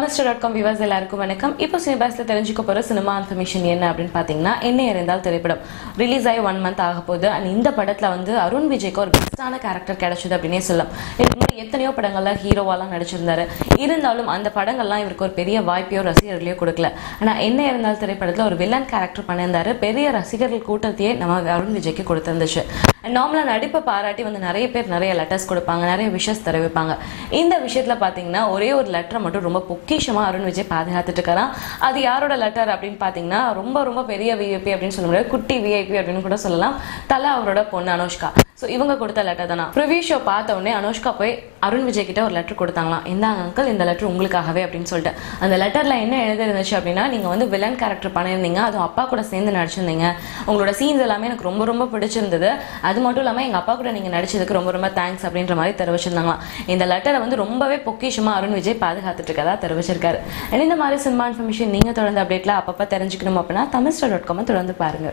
Tamil.com viewers எல்லாருக்கும் வணக்கம். இப்போ சினிபாஸ்ல தெரிஞ்சுக்க போற சினிமா இன்ஃபர்மேஷன் என்ன அப்படினு பாத்தீங்கன்னா என்ன இருந்தால் திரைப்படம் ரிலீஸ் ஆகி 1 month ஆக போகுது. and இந்த படத்துல வந்து அருண் விஜய்க்கு ஒரு பெஸ்டான கேரக்டர் கிடைச்சது அப்படினே சொல்லலாம். இதுக்கு முன்னாடி எத்தனையோ படங்கள்ல ஹீரோவாலாம் நடிச்சிருந்தாரு. இருந்தாலும் அந்த படங்கள்லாம் இவருக்கு ஒரு பெரிய வாய்ப்பையோ ரசிகர்களையோ கொடுக்கல. ஆனா என்ன இருந்தால் திரைப்படத்துல ஒரு வில்லன் கேரக்டர் பண்ணியிருந்தாரு. பெரிய ரசிகர்கள் கூட்டத்தையே நம்ம அருண் விஜய்க்கு கொடுத்திருந்துச்சு. நார்மலா நடிப்பை பாராட்டி வந்து நிறைய பேர் நிறைய லெட்டர்ஸ் கொடுப்பாங்க, நிறைய விஷஸ் தெரிவிப்பாங்க. இந்த விஷயத்துல பாத்தீங்கன்னா ஒரே ஒரு லெட்டர் மட்டும் ரொம்ப பொக்கிஷமா அருண் விஜய் பாதுகாத்துட்டு இருக்காராம். அது யாரோட லெட்டர் அப்படின்னு பாத்தீங்கன்னா ரொம்ப ரொம்ப பெரிய விஐபி அப்படின்னு சொல்ல முடியாது, குட்டி விஐபி அப்படின்னு கூட சொல்லலாம். தலை அவரோட பொண்ணு அனுஷ்கா. ஸோ இவங்க கொடுத்த லெட்டர் தானா. ப்ரிவியூ ஷோ பார்த்த உடனே அனுஷ்கா போய் அருண் விஜய் கிட்ட ஒரு லெட்டர் கொடுத்தாங்களாம். இந்தாங்க அங்கிள், இந்த லெட்டர் உங்களுக்காகவே அப்படின்னு சொல்லிட்டு. அந்த லெட்டர்ல என்ன எழுதிருந்துச்சு அப்படின்னா, நீங்க வந்து வில்லன் கேரக்டர் பண்ணியிருந்தீங்க, அதுவும் அப்பா கூட சேர்ந்து நடிச்சிருந்தீங்க. உங்களோட சீன்ஸ் எல்லாமே எனக்கு ரொம்ப ரொம்ப பிடிச்சிருந்தது. அது மட்டும் இல்லாமல் எங்க அப்பா கூட நீங்க நடிச்சதுக்கு ரொம்ப ரொம்ப தேங்க்ஸ் அப்படின்ற மாதிரி தெரிவிச்சிருந்தாங்களாம். இந்த லெட்டரை வந்து ரொம்பவே பொக்கிஷமா அருண் விஜய் பாதுகாத்துட்டு இருக்கதா தெரிவிச்சிருக்காரு. இந்த மாதிரி சினிமா இன்ஃபர்மேஷன் நீங்க தொடர்ந்து அப்டேட்ல அப்பப்போ தெரிஞ்சுக்கணும் அப்படின்னா Tamil.com தொடர்ந்து பாருங்க.